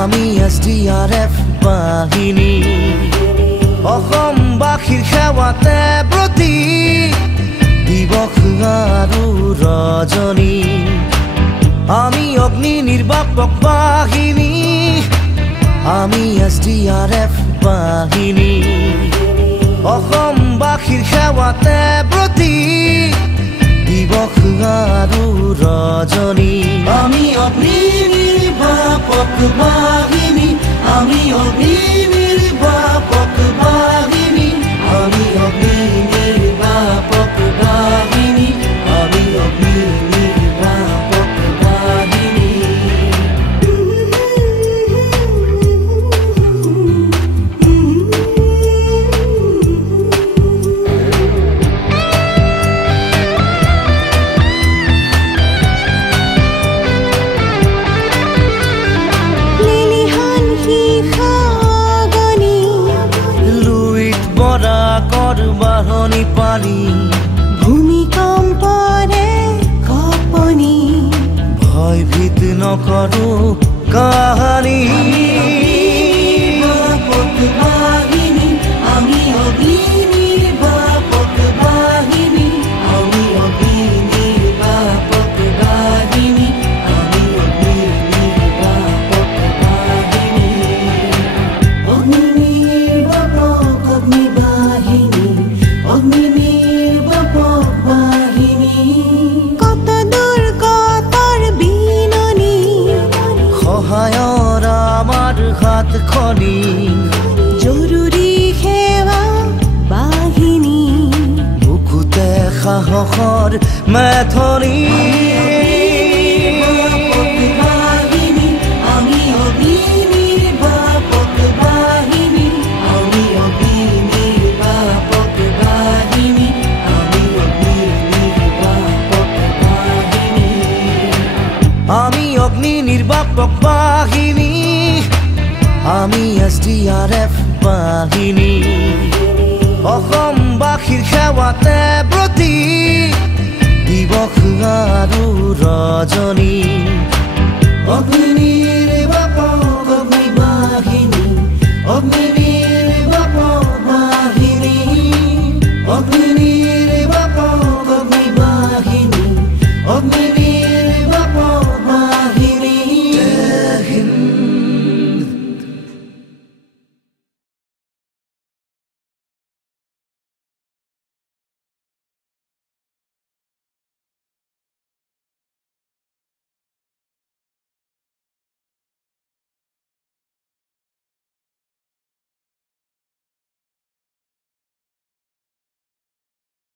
আমি SDRF বাহিনী অসমবাসীৰ সেৱাতে ব্ৰতী দিৱস আৰু ৰজনী আমি অগ্নি নিৰ্বাপক বাহিনী আমি SDRF বাহিনী অসমবাসীৰ সেৱাতে ব্ৰতী দিৱস আৰু ৰজনী আমি অগ্নি নিৰ্বাপক বাহিনী আমি অগ্নি নিৰ্বাপক বাহিনী আমি অগ্নি নিৰ্বাপক বাহিনী আমি অগ্নি নিৰ্বাপক বাহিনী বাহনী পানী ভূমিকম্পৰে কঁপনি ভয়ভীত নকৰো কাহানী আমি অগ্নি নিৰ্বাপক বাহিনী আমি অগ্নি নিৰ্বাপক বাহিনী আমি অগ্নি নিৰ্বাপক বাহিনী অগ্নি নিৰ্বাপক অগ্নি বাহিনী অগ্নি নিৰ্বাপক বাহিনী কত দুৰ্গতৰ বিননি সহায়ৰ আমাৰ হাতখনি জৰুৰী সেৱা বাহিনী বুকুতে সাহসৰ মেথনি আমি অগ্নি নিৰ্বাপক বাহিনী আমি অগ্নি নিৰ্বাপক বাহিনী আমি অগ্নি নিৰ্বাপক বাহিনী আমি অগ্নি নিৰ্বাপক বাহিনী আমি SDRF বাহিনী অসমবাসীৰ সেৱাতে ব্ৰতী দিৱস আৰু ৰজনী অগ্নি নিৰ্বাপক অগ্নি বাহিনী অগ্নি নিৰ্বাপক বাহিনী অগ্নি নিৰ্বাপক অগ্নি বাহিনী অগ্নি